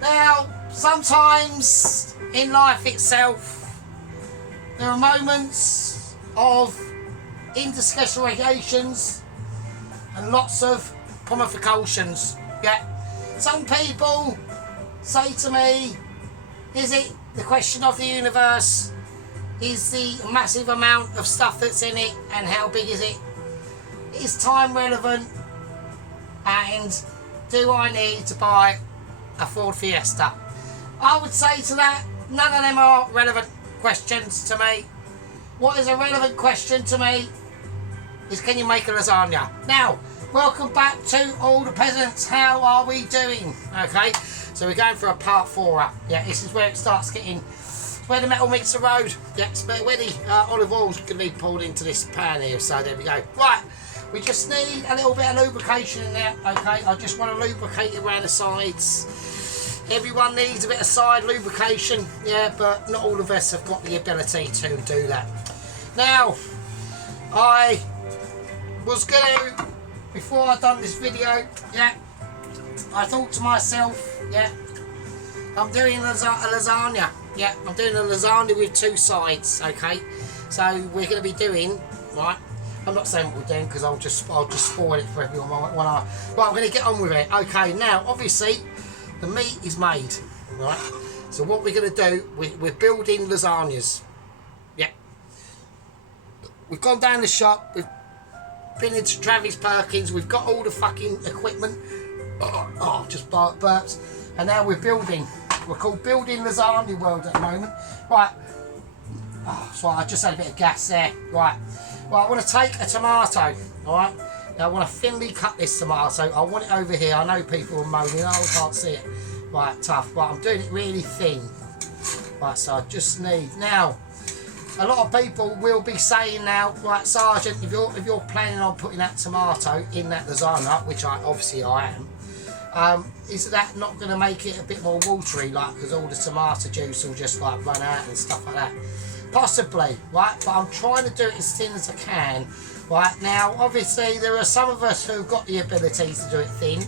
Now, sometimes in life itself, there are moments of indiscretions and lots of provocations. Yeah. Some people say to me, is it the question of the universe? Is the massive amount of stuff that's in it, and how big is it? Is time relevant? And do I need to buy a Ford Fiesta? I would say to that, none of them are relevant questions to me. What is a relevant question to me is, can you make a lasagna? Now, welcome back to all the peasants. How are we doing? Okay, so we're going for a part 4. Yeah, this is where it starts getting, where the metal meets the road. Yeah, it's where the olive oil's going to be poured into this pan here. So there we go. Right, we just need a little bit of lubrication in there. Okay, I just want to lubricate it around the sides. Everyone needs a bit of side lubrication. Yeah, but not all of us have got the ability to do that. Now, I was going to, before I done this video, yeah, I thought to myself, yeah, I'm doing a lasagna. Yeah, I'm doing a lasagna with 2 sides. Okay, so we're going to be doing, right, I'm not saying what we're doing because I'll just spoil it for everyone. Right, I'm going to get on with it. Okay, now obviously the meat is made, right? So what we're going to do, we're building lasagnas. Yeah, we've gone down the shop. We've been into Travis Perkins. We've got all the fucking equipment. Oh, just burps. And now we're building. We're called Building Lasagna World at the moment. Right. Oh, sorry, I just had a bit of gas there. Right. Well, I want to take a tomato. Alright. Now I want to thinly cut this tomato. I want it over here. I know people are moaning, oh, I can't see it. Right, tough. Right, I'm doing it really thin. Right, so I just need. Now, a lot of people will be saying now, right, Sergeant, if you're planning on putting that tomato in that lasagna, which I am, is that not going to make it a bit more watery, like, because all the tomato juice will just like run out and stuff like that? Possibly, right, but I'm trying to do it as thin as I can. Right, now obviously there are some of us who've got the ability to do it thin,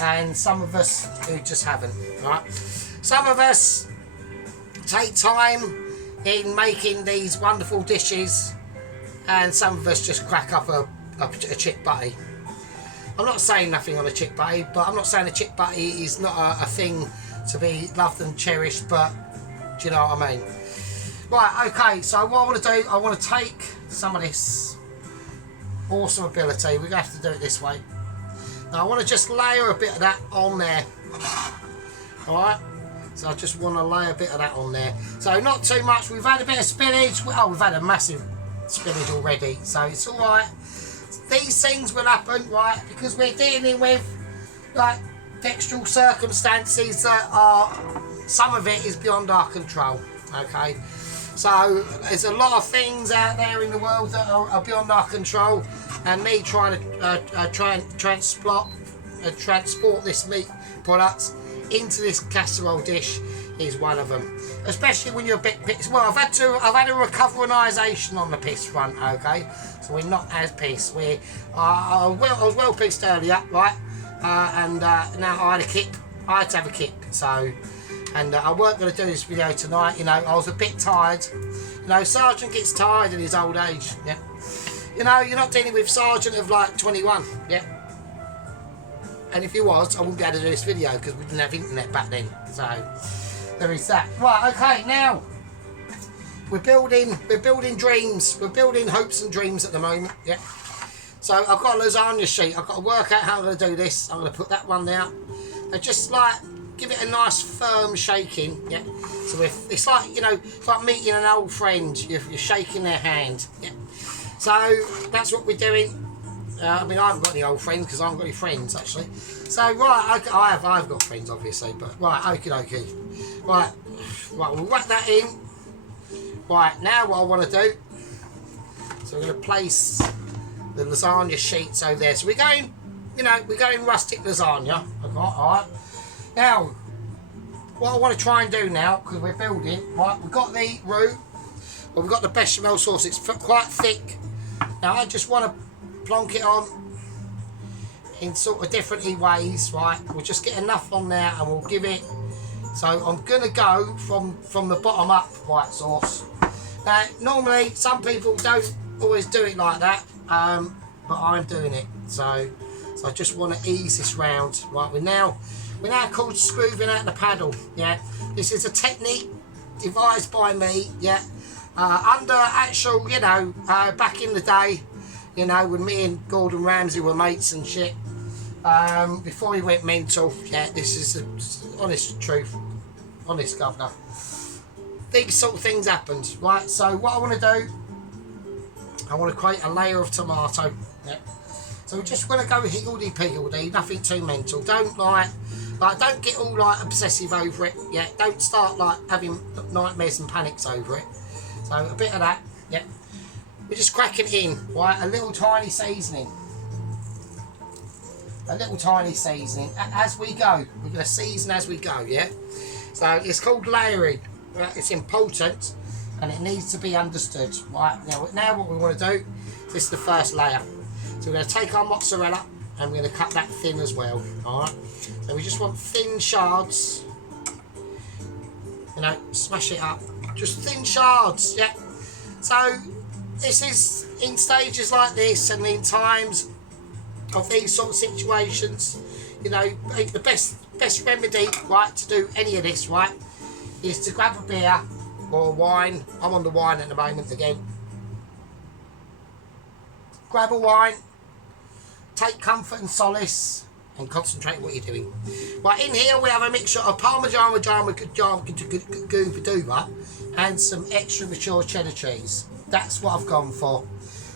and some of us who just haven't. Right, some of us take time in making these wonderful dishes, and some of us just crack up a chip butty. I'm not saying nothing on a chip butty, but I'm not saying a chip butty is not a thing to be loved and cherished, but do you know what I mean? Right, okay, so what I want to do, I want to take some of this awesome ability. We're going to have to do it this way. Now I want to just layer a bit of that on there. Alright, so I just want to lay a bit of that on there. So not too much. We've had a bit of spinach. Oh, we've had a massive spinach already, so it's alright. These things will happen, right, because we're dealing with like textual circumstances that are, some of it is beyond our control. Okay, so there's a lot of things out there in the world that are beyond our control, and me trying to try and transport this meat product into this casserole dish is one of them. Especially when you're a bit pissed. Well, I've had a recoverisation on the piss front. Okay, so we're not as pissed. I was well pissed earlier, right? And now I had a kick. I had to have a kick. So. And I weren't going to do this video tonight, you know, I was a bit tired. You know, Sergeant gets tired in his old age, yeah. You know, you're not dealing with Sergeant of like 21, yeah. And if he was, I wouldn't be able to do this video because we didn't have internet back then. So, there is that. Right, okay, now, we're building dreams. We're building hopes and dreams at the moment, yeah. So, I've got a lasagna sheet. I've got to work out how I'm going to do this. I'm going to put that one there. And just like, give it a nice firm shaking, yeah. So it's like, you know, it's like meeting an old friend. You're shaking their hand, yeah. So that's what we're doing. I mean, I haven't got any old friends because I haven't got any friends actually. So right, I've got friends obviously, but right, okie dokie. Right, we'll whack that in. Right, now what I want to do. So we're going to place the lasagna sheets over there. So we're going, you know, we're going rustic lasagna. Okay, all right. Now, what I want to try and do now, because we're building, right, we've got the roux, well, we've got the bechamel sauce, it's quite thick. Now, I just want to plonk it on in sort of different ways, right? We'll just get enough on there and we'll give it So I'm going to go from the bottom up white sauce. Now, normally some people don't always do it like that, but I'm doing it. So I just want to ease this round. Right, we're now called screwing out the paddle. Yeah, this is a technique devised by me. Yeah, under actual, you know, back in the day, you know, when me and Gordon Ramsay were mates and shit. Before he went mental. Yeah, this is the honest truth, honest governor. These sort of things happened, right? So what I want to do, I want to create a layer of tomato. Yeah. So we just want to go higgledy-piggledy, nothing too mental. Don't don't get all like obsessive over it. Yeah, don't start like having nightmares and panics over it. So a bit of that. Yeah, we're just cracking it in, right? A little tiny seasoning. A little tiny seasoning as we go. We're going to season as we go. Yeah. So it's called layering. Right? It's important, and it needs to be understood. Right now, what we want to do. This is the first layer. So we're going to take our mozzarella and we're going to cut that thin as well. Alright, so we just want thin shards, you know, smash it up, just thin shards. Yeah, so this is in stages like this and in times of these sort of situations, you know, the best remedy, right, to do any of this, right, is to grab a beer or a wine. I'm on the wine at the moment again. Grab a wine, take comfort and solace, and concentrate on what you're doing. Right, in here we have a mixture of Parmesan Gooba and some extra mature cheddar cheese. That's what I've gone for.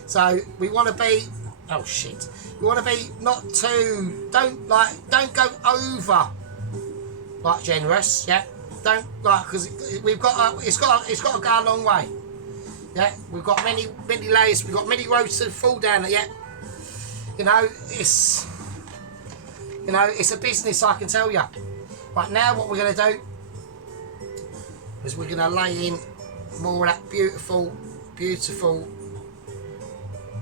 So we want to be, oh shit, we want to be not too, don't go over like generous, yeah. Don't like, because we've got it's got to go a long way. Yeah, we've got many layers, we've got many roads to fall down. Yeah, you know, it's a business, I can tell you. Right, now what we're going to do is we're going to lay in more of that beautiful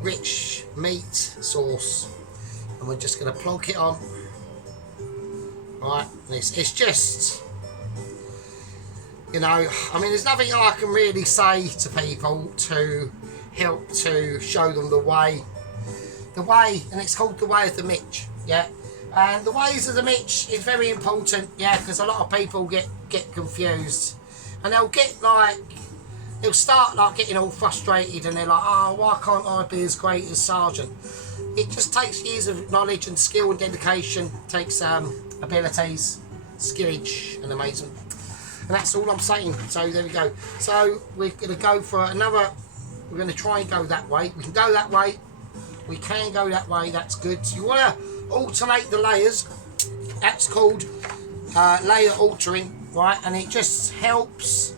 rich meat sauce, and we're just going to plonk it on. Right, it's just, you know, I mean, there's nothing I can really say to people to help to show them the way, and it's called the way of the Mitch, yeah. And the ways of the Mitch is very important, yeah, because a lot of people get confused, and they'll start like getting all frustrated, and they're like, oh, why can't I be as great as Sergeant? It just takes years of knowledge and skill and dedication, takes abilities, skillage and amazement. And that's all I'm saying. So there we go. So we're going to go for another, we're going to try and go that way. We can go that way. We can go that way. That's good. So you want to alternate the layers. That's called layer altering, right? And it just helps.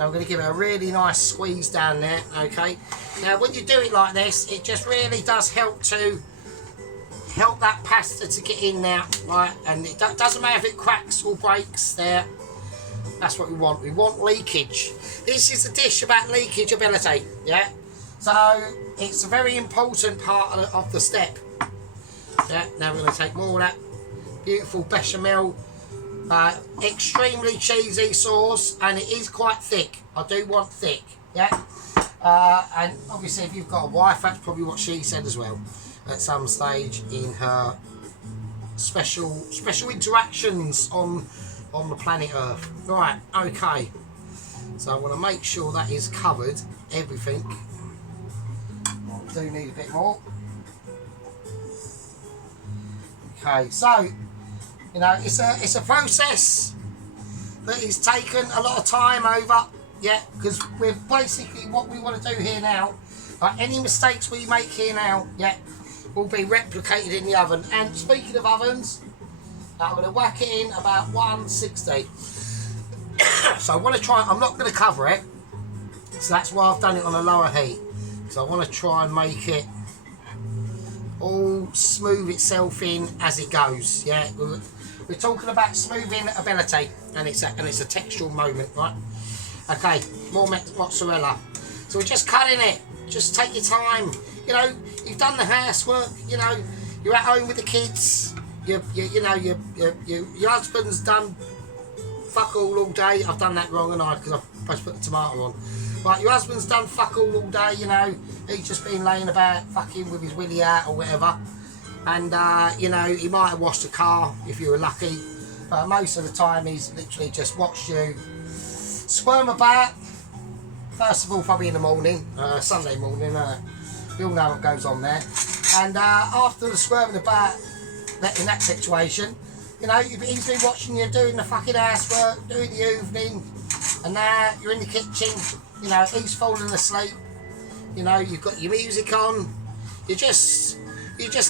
I'm going to give it a really nice squeeze down there, okay? Now when you do it like this, it just really does help that pasta to get in there, right? And it doesn't matter if it cracks or breaks there. That's what we want. We want leakage. This is a dish about leakage ability, yeah? So it's a very important part of the step. Yeah, now we're going to take more of that beautiful bechamel, extremely cheesy sauce, and it is quite thick. I do want thick, yeah? And obviously if you've got a wife, that's probably what she said as well at some stage in her special interactions on the planet Earth. Right, okay. So I want to make sure that is covered, everything. I do need a bit more. Okay, so you know, it's a process that is taken a lot of time over, yeah, because we're basically, what we want to do here now, any mistakes we make here now, yeah, will be replicated in the oven. And speaking of ovens, I'm going to whack it in about 160. So I want to try, I'm not going to cover it, so that's why I've done it on a lower heat. So I want to try and make it all smooth itself in as it goes, yeah. We're talking about smoothing ability, and it's a textural moment, right? Okay, more mozzarella. So we're just cutting it. Just take your time. You know, you've done the housework. You know, you're at home with the kids. you know, your husband's done fuck all day. I've done that wrong, and because I've supposed to put the tomato on. Right, your husband's done fuck all day, you know. He's just been laying about fucking with his willy out or whatever. And, you know, he might have washed the car if you were lucky. But most of the time he's literally just watched you squirm about. First of all, probably in the morning, Sunday morning. We all know what goes on there. And after the squirming about in that situation, you know, he's been watching you doing the fucking housework, doing the evening, and now you're in the kitchen, you know, he's falling asleep, you know, you've got your music on, you're just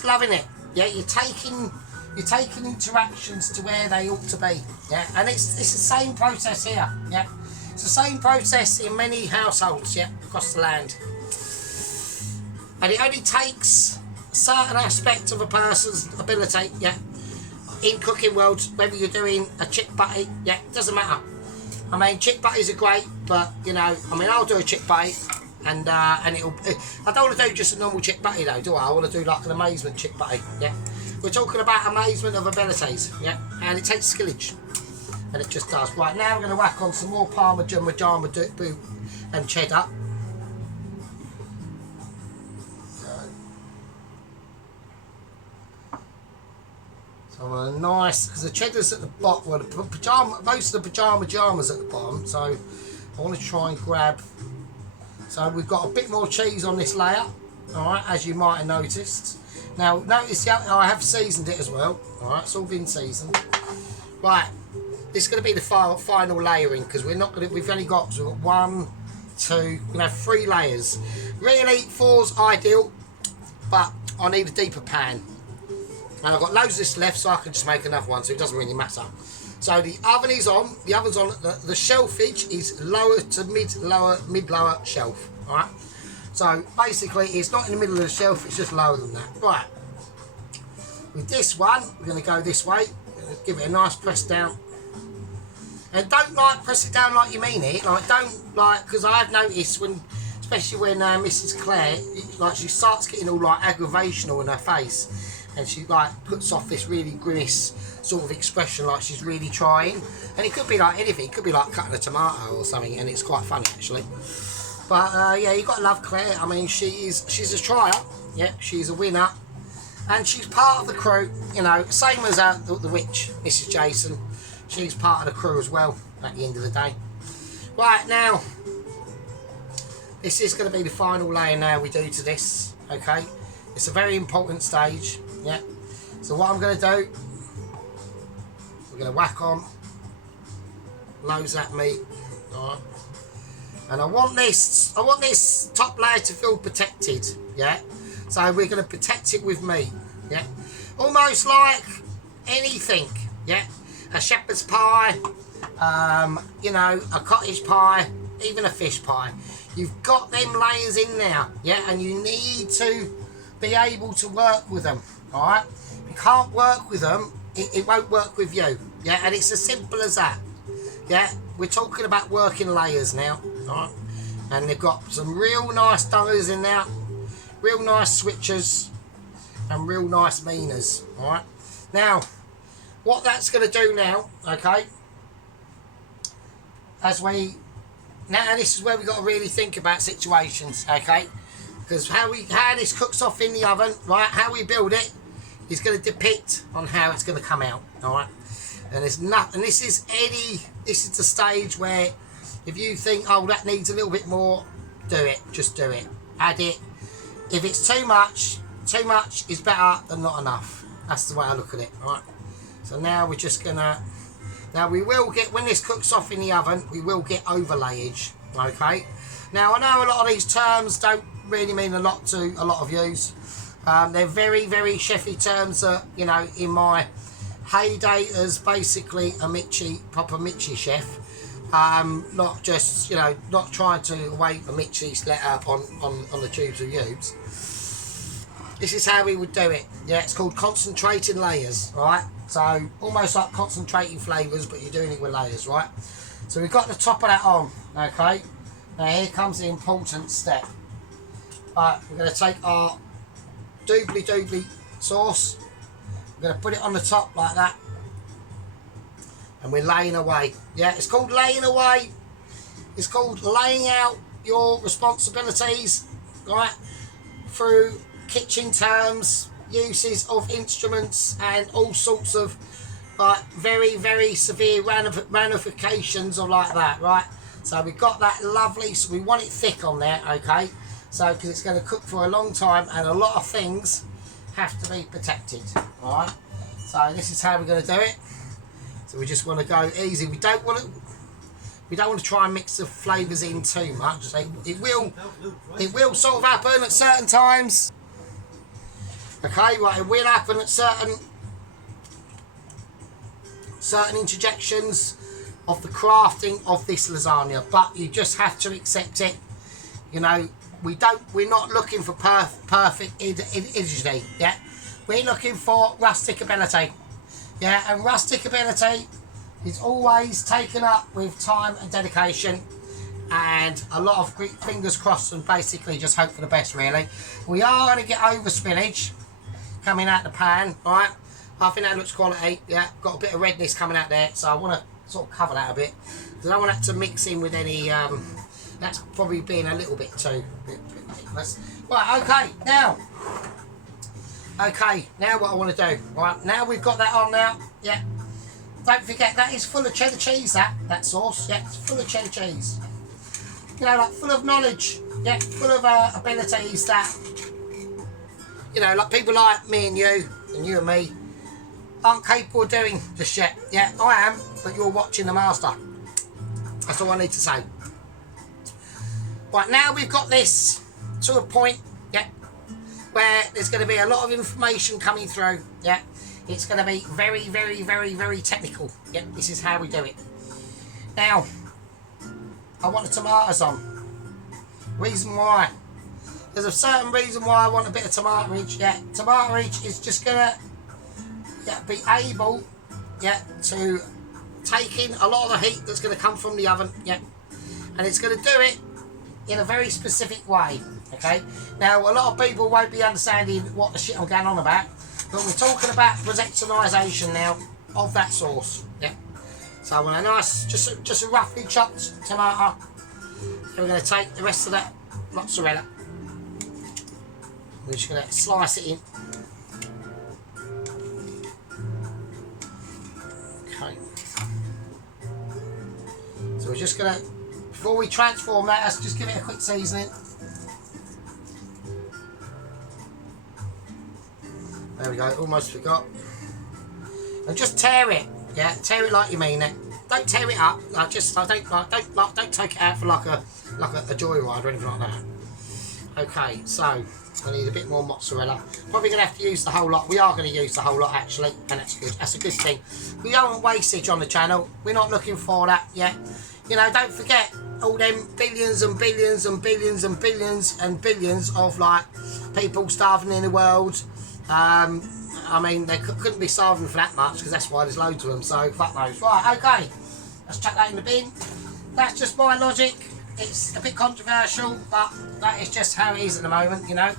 loving it, yeah, you're taking interactions to where they ought to be, yeah, and it's the same process here, yeah, it's the same process in many households, yeah, across the land, and it only takes a certain aspect of a person's ability, yeah, in cooking world, whether you're doing a chick butty, yeah, it doesn't matter. I mean, chick butties are great, but you know, I mean, I'll do a chick butty, and it'll. I don't want to do just a normal chick butty though, do I? I want to do like an amazement chick butty, yeah. We're talking about amazement of abilities, yeah, and it takes skillage, and it just does. Right, now we're going to whack on some more Parmesan, Boo, and cheddar. So a nice, because the cheddar's at the bottom, well, most of the pajamas at the bottom, so I want to try and grab, so we've got a bit more cheese on this layer, alright, as you might have noticed. Now, notice I have seasoned it as well, alright, it's all been seasoned. Right, this is going to be the final layering, because we've only got, so we've got 1, 2, 3 layers. Really, 4's ideal, but I need a deeper pan. And I've got loads of this left, so I can just make another one, so it doesn't really matter. So the oven is on, the oven's on, the shelfage is lower to mid-lower shelf, alright? So basically, it's not in the middle of the shelf, it's just lower than that. Right, with this one, we're going to go this way, give it a nice press down. And don't press it down like you mean it, because I've noticed when, especially when Mrs. Claire, she starts getting all aggravational in her face. And she puts off this really grimace sort of expression, like she's really trying. And it could be like anything. It could be like cutting a tomato or something, and it's quite funny actually. But yeah, you got to love Claire. I mean, she's a trier. Yeah, she's a winner, and she's part of the crew. You know, same as the witch, Mrs. Jason. She's part of the crew as well. At the end of the day. Right now, this is going to be the final layer. Now we do to this. Okay, it's a very important stage. Yeah, so what I'm going to do, we're going to whack on loads of that meat, alright, and I want this top layer to feel protected, yeah, so we're going to protect it with meat, yeah, almost like anything, yeah, a shepherd's pie, you know, a cottage pie, even a fish pie, you've got them layers in there, yeah, and you need to be able to work with them. Alright, you can't work with them, it won't work with you, yeah, and it's as simple as that, yeah, we're talking about working layers now, alright, and they've got some real nice dullers in there, real nice switchers, and real nice meaners, alright. Now, what that's going to do now, okay, now this is where we've got to really think about situations, okay, because how this cooks off in the oven, right, how we build it, is going to depict on how it's going to come out, alright? And there's nothing, this is the stage where if you think, oh, that needs a little bit more, do it, just do it, add it. If it's too much is better than not enough. That's the way I look at it, alright? So now we're just gonna, now we will get, when this cooks off in the oven, we will get overlayage, okay? Now I know a lot of these terms don't really mean a lot to a lot of yous. They're very, very chefy terms that, you know, in my heyday as basically a proper Mitchie chef, not just, you know, not trying to wait a Mitchie's letter on the tubes of Ubes. This is how we would do it. Yeah, it's called concentrating layers, right? So almost like concentrating flavours, but you're doing it with layers, right? So we've got the top of that on, okay? Now here comes the important step. Right, we're going to take our doobly sauce, We're going to put it on the top like that. And we're laying away. Yeah, it's called laying away. It's called laying out your responsibilities, right? Through kitchen terms, uses of instruments, and all sorts of like very, very severe ramifications of like that, right? So we've got that lovely, so we want it thick on there, okay? So, because it's going to cook for a long time and a lot of things have to be protected, all right? So this is how we're going to do it. So we just want to go easy. We don't want to try and mix the flavours in too much. So it will sort of happen at certain times. Okay, right, it will happen at certain interjections of the crafting of this lasagna, but you just have to accept it. You know, we're not looking for perfect idiocy, yeah? We're looking for rustic ability. Yeah, and rustic ability is always taken up with time and dedication and a lot of fingers crossed and basically just hope for the best, really. We are going to get over spillage coming out the pan, right? I think that looks quality, yeah. Got a bit of redness coming out there, so I want to sort of cover that a bit. I don't want that to mix in with any, that's probably being a little bit too ridiculous. Right, okay, now what I want to do, right, now we've got that on now, yeah, don't forget that is full of cheddar cheese, that sauce, yeah, it's full of cheddar cheese, you know, like full of knowledge, yeah, full of abilities that, you know, like people like me and you and me aren't capable of doing just yet. Yeah, I am, but you're watching the master. That's all I need to say. Right, now we've got this to a point, yeah, where there's going to be a lot of information coming through, yeah. It's going to be very, very, very, very technical. Yeah, this is how we do it. Now, I want the tomatoes on. Reason why. There's a certain reason why I want a bit of tomato-ridge. Yeah, tomato-ridge is just going to be able, yeah, to take in a lot of the heat that's going to come from the oven, yeah. And it's going to do it in a very specific way, okay? Now, a lot of people won't be understanding what the shit I'm going on about, but we're talking about projectionisation now of that sauce, yeah. So I want a nice, just a roughly chopped tomato. Then we're going to take the rest of that mozzarella. We're just going to slice it in. Okay. So we're just going to, before we transform that, let's just give it a quick seasoning. There we go, almost forgot. And just tear it, yeah, tear it like you mean it. Don't tear it up. Don't take it out for like a joyride or anything like that. Okay, so I need a bit more mozzarella. Probably going to have to use the whole lot. We are going to use the whole lot actually, and that's good. That's a good thing. We don't want wastage on the channel. We're not looking for that yet. You know, don't forget all them billions and billions and billions and billions and billions of like people starving in the world. I mean, they couldn't be starving for that much because that's why there's loads of them. So fuck those. Right, okay. Let's chuck that in the bin. That's just my logic. It's a bit controversial, but that is just how it is at the moment, you know.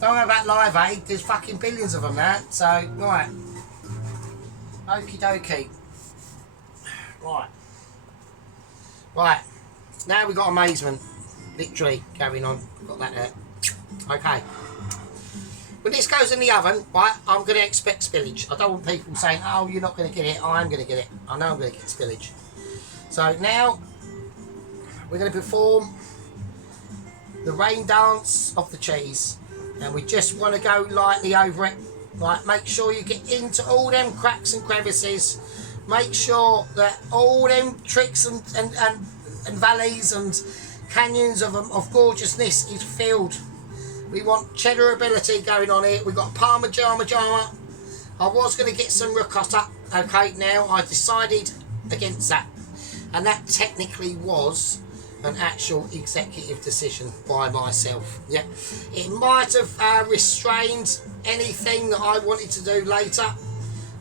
Don't worry about Live Aid, there's fucking billions of them now. So, right. Okie dokie. Right. Right. Now we've got amazement. Literally, carrying on. Got that there. Okay. When this goes in the oven, right, I'm going to expect spillage. I don't want people saying, oh, you're not going to get it. I'm going to get it. I know I'm going to get spillage. So now, we're going to perform the rain dance of the cheese. And we just want to go lightly over it. Right, make sure you get into all them cracks and crevices. Make sure that all them tricks and valleys and canyons of gorgeousness is filled. We want cheddar ability going on here. We've got Parmigiano. I was going to get some ricotta. Okay, now I decided against that. And that technically was an actual executive decision by myself. Yeah, it might have restrained anything that I wanted to do later.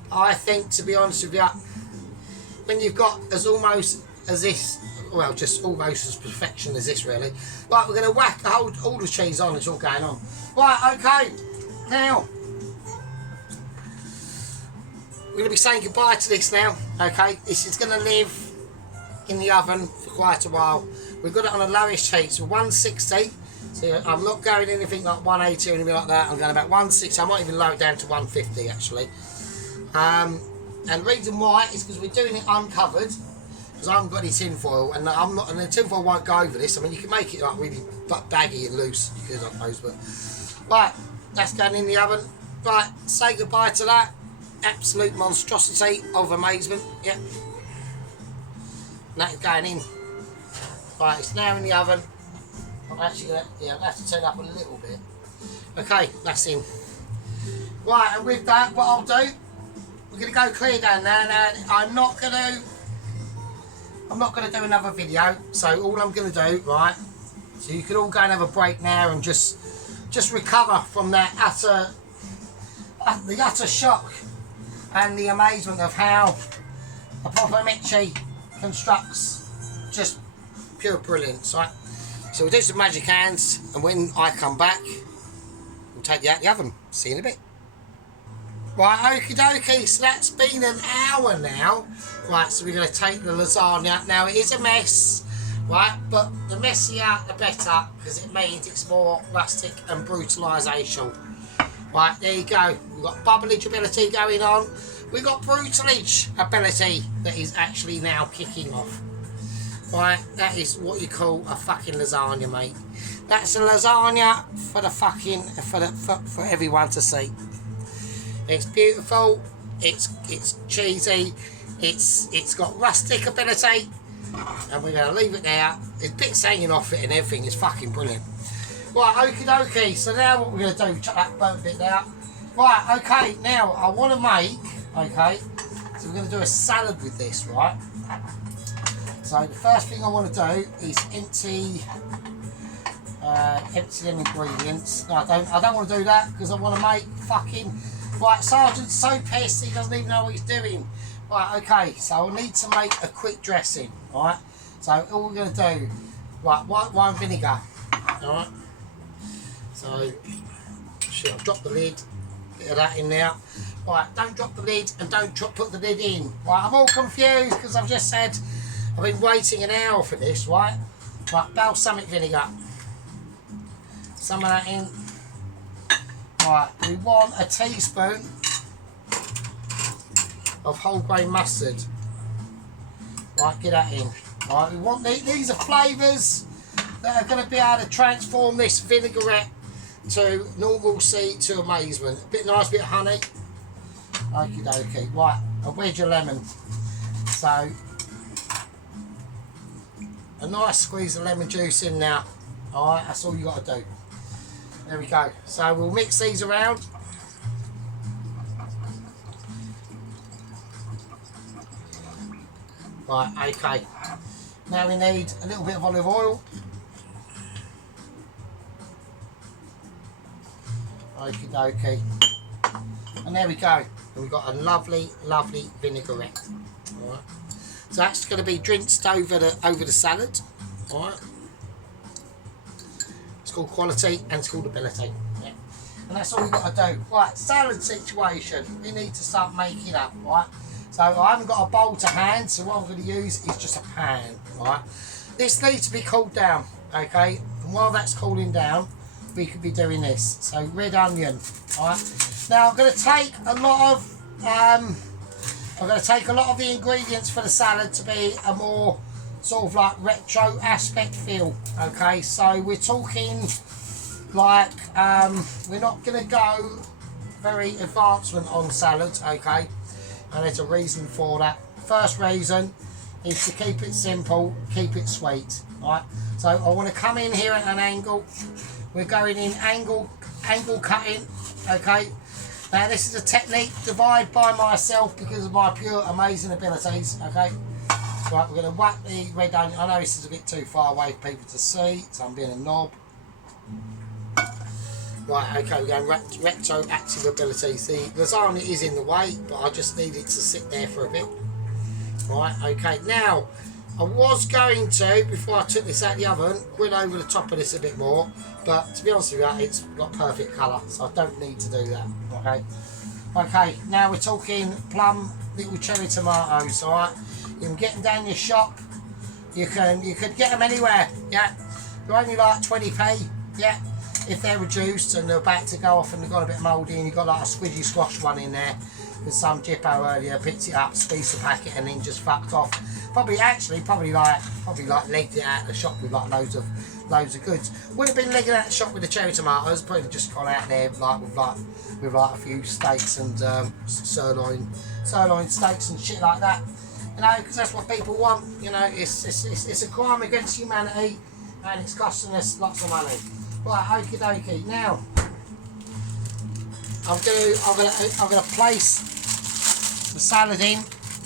I think, to be honest with you, when you've got as almost as this, well, just almost as perfection as this, really. Right, we're going to whack all the cheese on. It's all going on. Right, okay. Now, we're going to be saying goodbye to this now, okay? This is going to live in the oven for quite a while. We've got it on a lowish heat, so 160. So I'm not going anything like 180 or anything like that. I'm going about 160. I might even lower it down to 150 actually. And the reason why is because we're doing it uncovered, because I haven't got any tin foil, and I'm not, and the tin foil won't go over this. I mean, you can make it like really baggy and loose. You could, I suppose, but right, that's going in the oven. Right, say goodbye to that absolute monstrosity of amazement. Yep, that is going in. Right, it's now in the oven. I'm actually gonna, yeah, I'll have to turn it up a little bit. Okay, that's in. Right, and with that, what I'll do, we're gonna go clear down there. Now, I'm not gonna do another video. So all I'm gonna do, right? So you can all go and have a break now and just recover from that the utter shock and the amazement of how a proper Michi constructs just pure brilliance, right? So we'll do some magic hands, and when I come back, we'll take you out the oven. See you in a bit. Right, okie dokie, so that's been an hour now. Right, so we're going to take the lasagna. Now, it is a mess, right, but the messier the better, because it means it's more rustic and brutalisation. Right, there you go. We've got bubblage ability going on. We've got brutalage ability that is actually now kicking off. Right, that is what you call a fucking lasagna, mate. That's a lasagna for the fucking for everyone to see. It's beautiful. It's cheesy. It's got rustic ability, and we're gonna leave it there. There's bits hanging off it and everything. It's fucking brilliant. Right, okie dokie. So now what we're gonna do? Chuck that burnt bit out. Right, okay. Now I want to make. Okay, so we're gonna do a salad with this, right? So the first thing I want to do is empty them ingredients. No, I don't want to do that because I want to make fucking... Right, Sergeant's so pissed he doesn't even know what he's doing. Right, okay, so I'll need to make a quick dressing, right? So all we're going to do, right, white wine vinegar, alright? So, shit, I've dropped the lid, bit of that in there. Right, don't drop the lid and don't put the lid in. Right, I'm all confused because I've just said... I've been waiting an hour for this, right? Right, balsamic vinegar. Some of that in. Right, we want a teaspoon of whole grain mustard. Right, get that in. Right, we want these are flavours that are going to be able to transform this vinaigrette to normalcy to amazement. A bit nice, bit of honey. Okie dokie. Right, a wedge of lemon. So, a nice squeeze of lemon juice in now. Alright, that's all you got to do. There we go. So we'll mix these around. Right, okay. Now we need a little bit of olive oil. Okie dokie. And there we go. And we've got a lovely, lovely vinaigrette. Alright. So that's going to be rinsed over the salad. Alright. It's called quality and it's called ability. Yeah. And that's all we've got to do. Right, salad situation. We need to start making up, right? So I haven't got a bowl to hand, so what I'm going to use is just a pan, right? This needs to be cooled down, okay? And while that's cooling down, we could be doing this. So red onion, alright? Now I'm going to take a lot of the ingredients for the salad to be a more sort of like retro aspect feel. Okay, so we're talking like we're not going to go very advancement on salads, okay, and there's a reason for that. First reason is to keep it simple, keep it sweet. Right, so I want to come in here at an angle. We're going in angle cutting, okay. Now this is a technique devised by myself because of my pure amazing abilities, okay. Right, we're going to whack the red onion. I know this is a bit too far away for people to see, so I'm being a knob. Right, okay, we're going retroactive abilities. The lasagna is in the way, but I just need it to sit there for a bit. Right, okay, now I was going to, before I took this out of the oven, grill over the top of this a bit more, but to be honest with you, it's got perfect colour, so I don't need to do that, okay. Okay, now we're talking plum little cherry tomatoes, alright? You can get them down your shop. You could get them anywhere, yeah? They're only like 20p, yeah? If they're reduced and they're about to go off and they've got a bit mouldy and you've got like a squidgy squash one in there, with some Jippo earlier picked it up, squeezed the packet and then just fucked off. Probably like legged it out of the shop with like loads of goods. Would have been legging out the shop with the cherry tomatoes, probably just gone out there like with a few steaks and sirloin steaks and shit like that. You know, because that's what people want. You know, it's a crime against humanity, and it's costing us lots of money. Right, okie dokie. Now, I'm gonna place the salad in,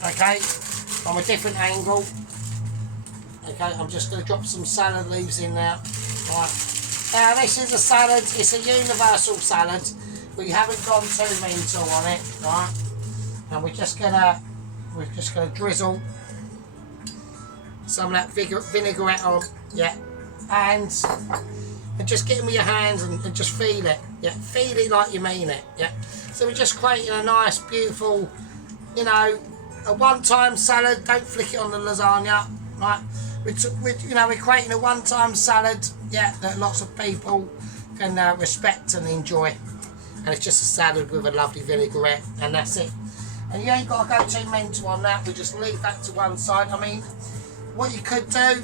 okay, from a different angle. Okay, I'm just gonna drop some salad leaves in now. Right. Now this is a salad. It's a universal salad. We haven't gone too mental on it, right? And we're just gonna drizzle some of that vinaigrette on, yeah, and just get it with your hands and just feel it, yeah, feel it like you mean it, yeah. So we're just creating a nice, beautiful, you know, a one-time salad. Don't flick it on the lasagna, right? We're creating a one-time salad, yeah, that lots of people can respect and enjoy. And it's just a salad with a lovely vinaigrette, and that's it. And you ain't got to go too mental on that. We just leave that to one side. I mean, what you could do,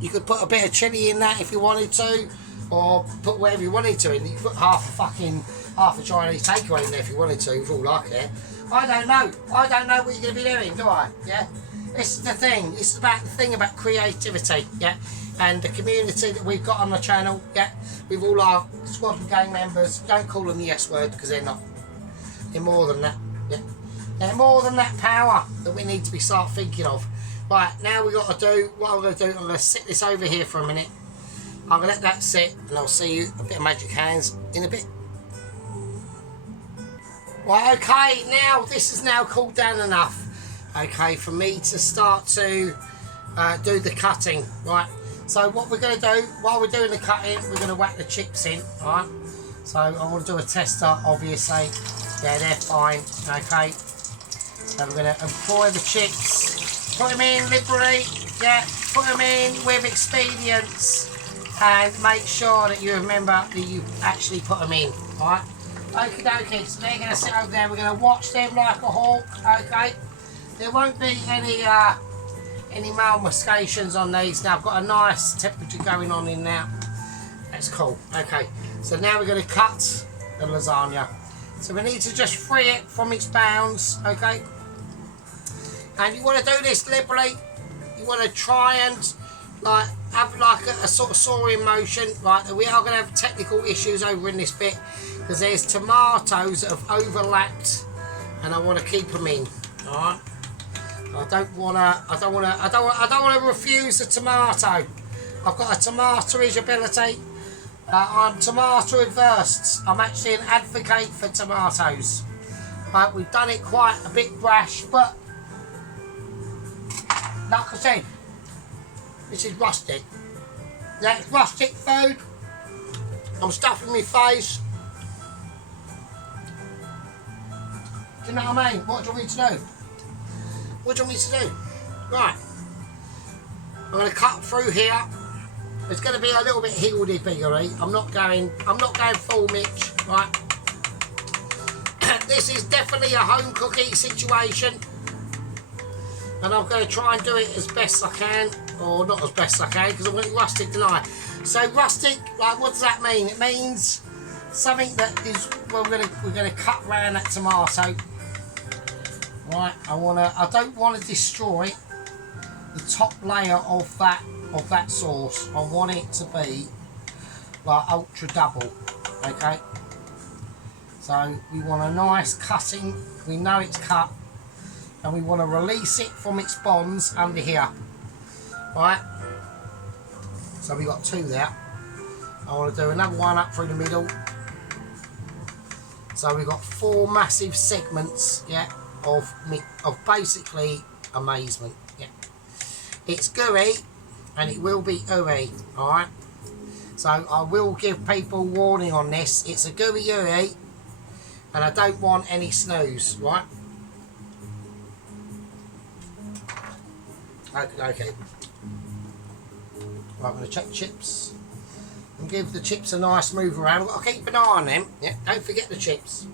you could put a bit of chilli in that if you wanted to, or put whatever you wanted to in. You could put half a Chinese takeaway in there if you wanted to, for all I care. I don't know what you're going to be doing, do I? Yeah? This is the thing. It's about the thing about creativity, yeah? And the community that we've got on the channel, yeah? With all our squad and gang members. Don't call them the S word, because they're not. They're more than that, yeah? They're more than that power that we need to be start thinking of. Right, now we've got to do, what I'm going to do, I'm going to sit this over here for a minute. I'm going to let that sit, and I'll see you, a bit of magic hands, in a bit. Right, okay, now this is now cooled down enough, okay, for me to start to do the cutting, right? So what we're going to do, while we're doing the cutting, we're going to whack the chips in, right? So I want to do a tester, obviously. Yeah, they're fine, okay. So we're going to employ the chips, put them in liberally, yeah, put them in with expedience, and make sure that you remember that you actually put them in, right? Okie dokie, so they're going to sit over there, we're going to watch them like a hawk, okay? There won't be any malmoscations on these. Now I've got a nice temperature going on in now. That's cool, okay. So now we're going to cut the lasagna. So we need to just free it from its bounds, okay? And you want to do this liberally. You want to try and like have like a sort of sawing motion. Right, we are going to have technical issues over in this bit because there's tomatoes that have overlapped, and I want to keep them in. All right. I don't want to refuse a tomato. I've got a tomatoish ability. I'm tomato adverse. I'm actually an advocate for tomatoes. Right, we've done it quite a bit brash, but like I said, this is rustic. Yeah, it's rustic food. I'm stuffing my face. Do you know what I mean? What do you want me to do? What do you want me to do? Right. I'm going to cut through here. It's going to be a little bit higgledy-piggledy. I'm not going full Mitch, right? This is definitely a home cooking situation. And I'm going to try and do it as best I can, or not as best I can, because I'm going to rustic tonight. So rustic, like, what does that mean? It means something that is, well, we're going to cut round that tomato. Right, I don't want to destroy the top layer of that sauce. I want it to be like ultra double, okay? So we want a nice cutting. We know it's cut, and we want to release it from its bonds under here, right? So we got two there. I want to do another one up through the middle. So we've got four massive segments, yeah, of basically amazement, yeah. It's gooey, and it will be ooey, all right? So I will give people warning on this. It's a gooey, and I don't want any snooze, right? Okay. Right, I'm going to check the chips and give the chips a nice move around. I've got to keep an eye on them. Yeah, don't forget the chips.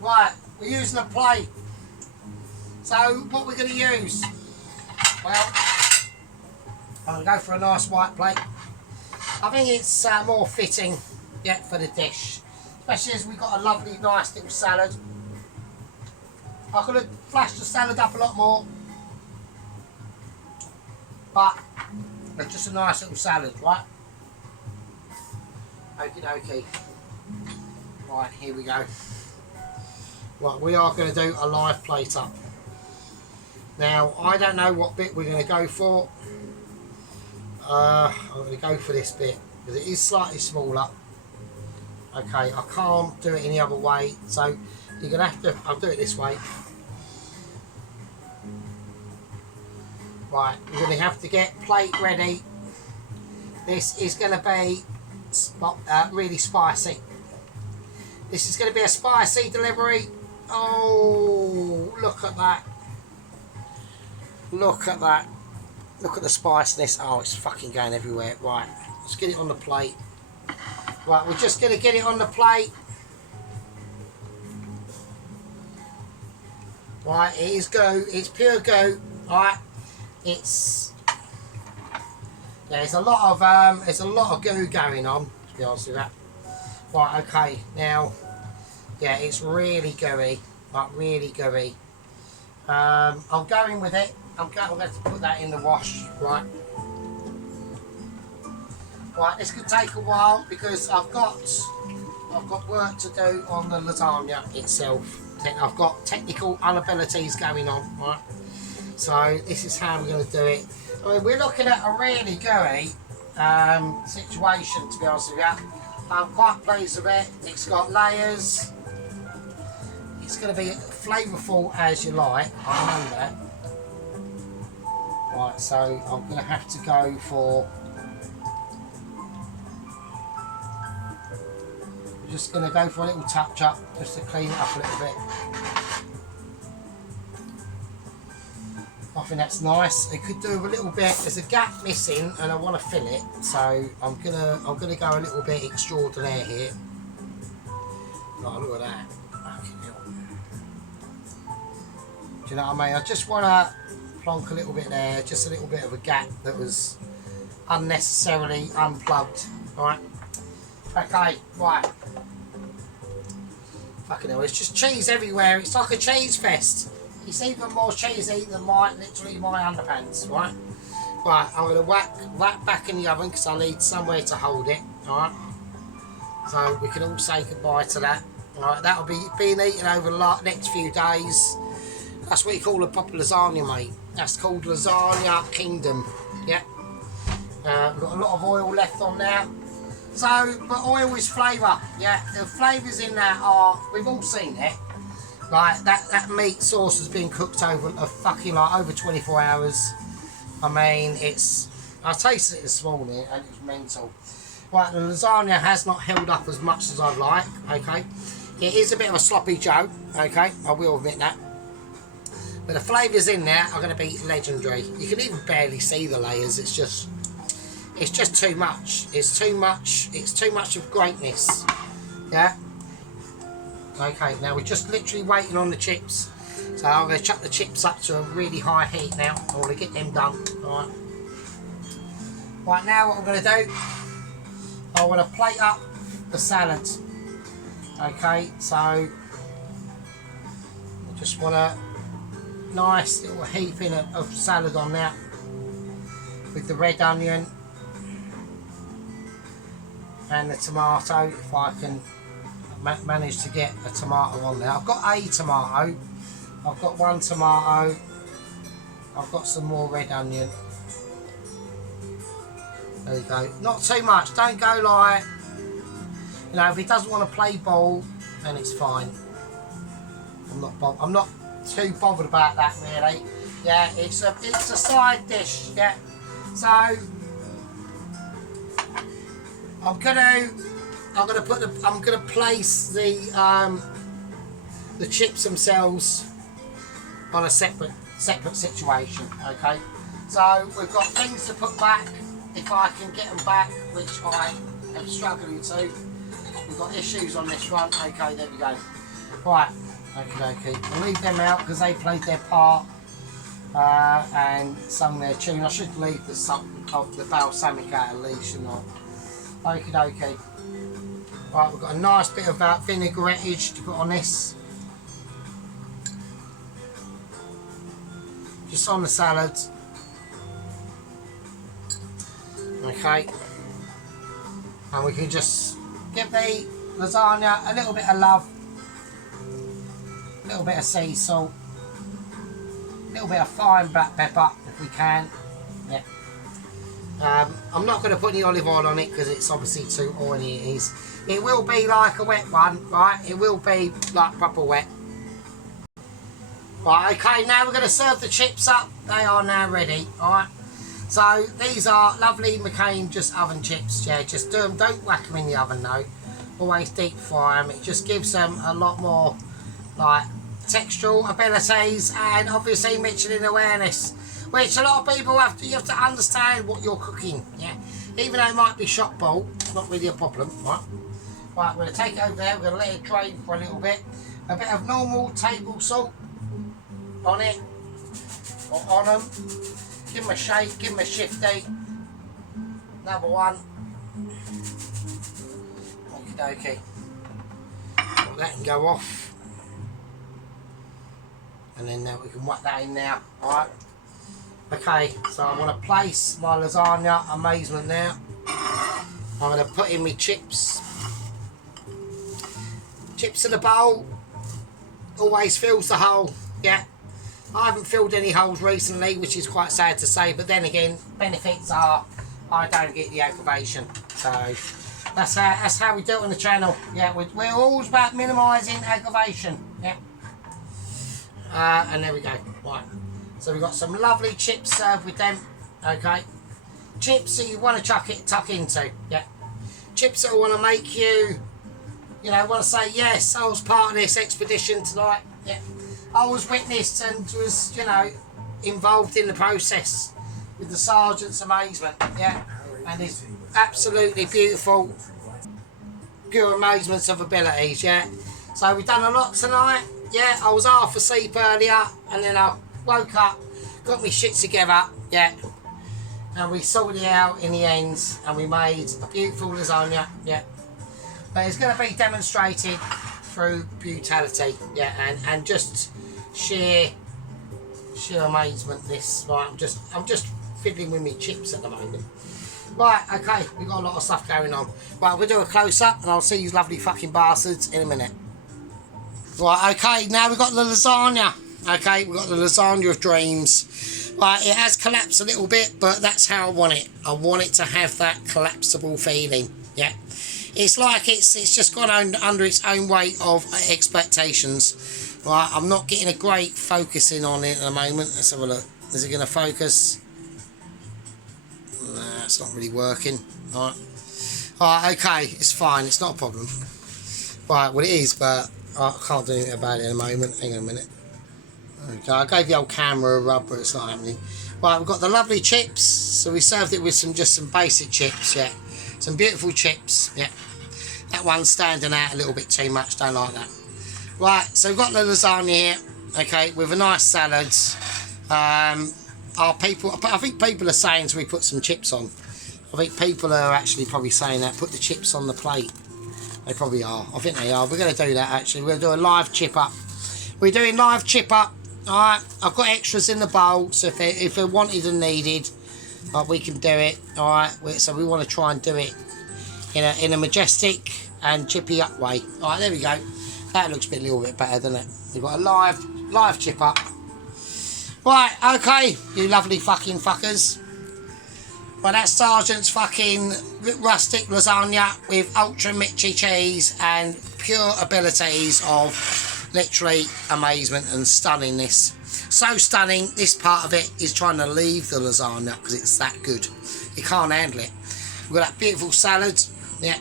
Right, we're using a plate. So what we're going to use? Well, I'm going to go for a nice white plate. I think it's more fitting, yeah, for the dish. Especially as we've got a lovely, nice little salad. I could have flashed the salad up a lot more. But it's just a nice little salad, right? Okie dokie. Right, here we go. Right, we are going to do a live plate up. Now, I don't know what bit we're going to go for. I'm going to go for this bit because it is slightly smaller. Okay, I can't do it any other way, so you're going to have to, I'll do it this way. Right, we're going to have to get plate ready. This is going to be really spicy. This is going to be a spicy delivery. Oh, look at that. Look at that. Look at the spiciness. Oh, it's fucking going everywhere. Right, let's get it on the plate. Right, we're just going to get it on the plate. Right, it is go. It's pure go. Right, it's there's a lot of goo going on, to be honest with that. Right, okay, now yeah, it's really gooey, like really gooey. I'm going with it. I'm going to have to put that in the wash, right? Right, this could take a while because I've got work to do on the lasagna itself. I've got technical inabilities going on, right? So this is how we're going to do it. I mean, we're looking at a really gooey situation, to be honest with you. I'm quite pleased with it. It's got layers. It's going to be flavourful as you like. I know that. Right, so I'm going to have to go for. I'm just going to go for a little touch up just to clean it up a little bit. I think that's nice. It could do a little bit. There's a gap missing, and I want to fill it. So I'm gonna go a little bit extraordinaire here. Oh, look at that. Do you know what I mean? I just want to plonk a little bit there, just a little bit of a gap that was unnecessarily unplugged. All right. Okay. Right. Fucking hell! It's just cheese everywhere. It's like a cheese fest. It's even more cheesy than literally my underpants, right? Right, I'm going to whack that back in the oven because I need somewhere to hold it, alright? So we can all say goodbye to that. Alright, that'll be being eaten over the next few days. That's what you call a proper lasagna, mate. That's called Lasagna Kingdom, yeah? We've got a lot of oil left on there. So, but oil is flavour, yeah? The flavours in that are, we've all seen it. Like that meat sauce has been cooked over a fucking over 24 hours. I mean, I tasted it this morning and it was mental. Right, the lasagna has not held up as much as I'd like. Okay, it is a bit of a sloppy Joe. Okay, I will admit that. But the flavours in there are going to be legendary. You can even barely see the layers. It's just too much. It's too much. It's too much of greatness. Yeah. Okay, now we're just literally waiting on the chips. So I'm going to chuck the chips up to a really high heat now. I want to get them done. Alright. Right, now what I'm going to do, I want to plate up the salad. Okay, so I just want a nice little heaping of salad on there with the red onion and the tomato, if I can managed to get a tomato on there. I've got a tomato, I've got one tomato, I've got some more red onion. There you go. Not too much, don't go like, you know, if he doesn't want to play ball, then it's fine. I'm not too bothered about that really. Yeah, it's a side dish, yeah. So I'm gonna place the the chips themselves on a separate situation. Okay, so we've got things to put back if I can get them back, which I am struggling to. We've got issues on this front. Okay, there we go. Right, okay. We'll leave them out because they played their part and sung their tune. I should leave the balsamic out at least, shouldn't I? Okay. Right, we've got a nice bit of vinaigrette to put on this. Just on the salad. Okay. And we can just give the lasagna a little bit of love. A little bit of sea salt. A little bit of fine black pepper if we can. Yeah. I'm not going to put any olive oil on it because it's obviously too oily. It will be like a wet one, right? It will be like proper wet. Right, okay, now we're going to serve the chips up. They are now ready, alright? So these are lovely McCain just oven chips. Yeah, just do them. Don't whack them in the oven though. Always deep fry them. It just gives them a lot more like textural abilities and obviously Michelin awareness, which a lot of people you have to understand what you're cooking. Yeah, even though it might be shop bought, not really a problem, right? Right, we're going to take it over there. We're going to let it drain for a little bit. A bit of normal table salt on it, or on them. Give them a shake, give them a shifty. Another one. Okie dokie. Well, that can go off. And then now we can whack that in now. Alright. Okay, so I'm going to place my lasagna amazement now. I'm going to put in my chips. Chips in the bowl. Always fills the hole. Yeah. I haven't filled any holes recently, which is quite sad to say, but then again, benefits are I don't get the aggravation. So that's how we do it on the channel. Yeah, we're always about minimising aggravation. Yeah. And there we go. Right. So we've got some lovely chips served with them. Okay. Chips that you want to tuck into. Yeah. Chips that want to make you want to say, yes, I was part of this expedition tonight. Yeah. I was witnessed and was, involved in the process with the sergeant's amazement. Yeah. And his absolutely beautiful, pure amazements of abilities. Yeah. So we've done a lot tonight. Yeah. I was half asleep earlier and then I woke up, got my shit together. Yeah. And we sorted it out in the end and we made a beautiful lasagna. Yeah. But it's going to be demonstrated through brutality, yeah, and just sheer amazement. This, right? I'm just fiddling with my chips at the moment. Right, okay, we've got a lot of stuff going on. Right, we'll do a close up, and I'll see you lovely fucking bastards in a minute. Right, okay, now we've got the lasagna. Okay, we've got the lasagna of dreams. Right, it has collapsed a little bit, but that's how I want it. I want it to have that collapsible feeling. Yeah. It's like it's just gone under its own weight of expectations. Right, I'm not getting a great focusing on it at the moment. Let's have a look. Is it going to focus? Nah, it's not really working. Alright. Alright, okay, it's fine. It's not a problem. Right, well it is, but I can't do anything about it at the moment. Hang on a minute. Okay, I gave the old camera a rub, but it's not happening. Right, we've got the lovely chips. So we served it with just some basic chips, yeah. Some beautiful chips, yeah. That one's standing out a little bit too much, don't like that. Right, so we've got the lasagna here, okay, with a nice salad. I think people are saying we put some chips on. I think people are actually probably saying that, put the chips on the plate. They probably are, I think they are. We're going to do that actually, we're going to do a live chip up. We're doing live chip up, alright. I've got extras in the bowl, so if they're wanted and needed, we can do it, alright. So we want to try and do it in a majestic and chippy up way. Alright, there we go. That looks a little bit better, doesn't it? We've got a live chip up. Right, okay, you lovely fucking fuckers. Well, that's Sergeant's fucking rustic lasagna with ultra Mitchy cheese and pure abilities of literally amazement and stunningness. So stunning, this part of it is trying to leave the lasagna because it's that good. You can't handle it. We've got that beautiful salad. Yeah.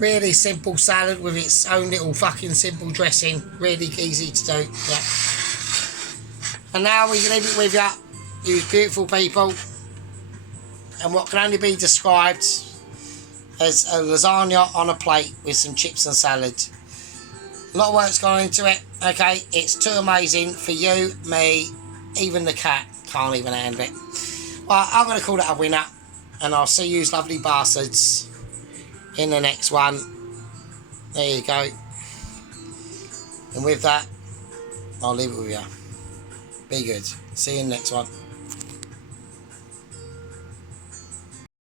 Really simple salad with its own little fucking simple dressing. Really easy to do. Yeah. And now we leave it with you beautiful people. And what can only be described as a lasagna on a plate with some chips and salad. A lot of work's gone into it. Okay, it's too amazing for you, me, even the cat can't even handle it. Well, I'm going to call it a winner. And I'll see you lovely bastards in the next one. There you go. And with that, I'll leave it with you. Be good. See you in the next one.